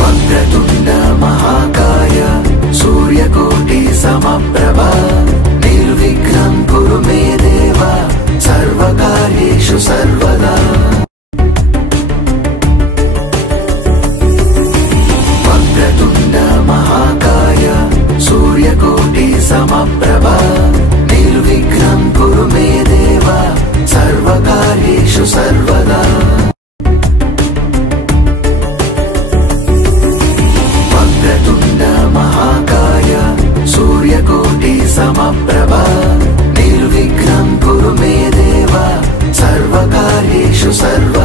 वक्रतुण्ड महाकाय सूर्यकोटि समप्रभ निर्विघ्नं कुरु मे देव सर्वकार्येषु सर्वदा। वक्रतुण्ड महाकाय सूर्यकोटि समप्रभ निर्विघ्नं कुरु मे देव सर्वकार्येषु सर्वदा। वक्रतुण्ड महाकाय सूर्यकोटि समप्रभ निर्विघ्नं कुरु मे देव सर्वकार्येषु सर्वदा।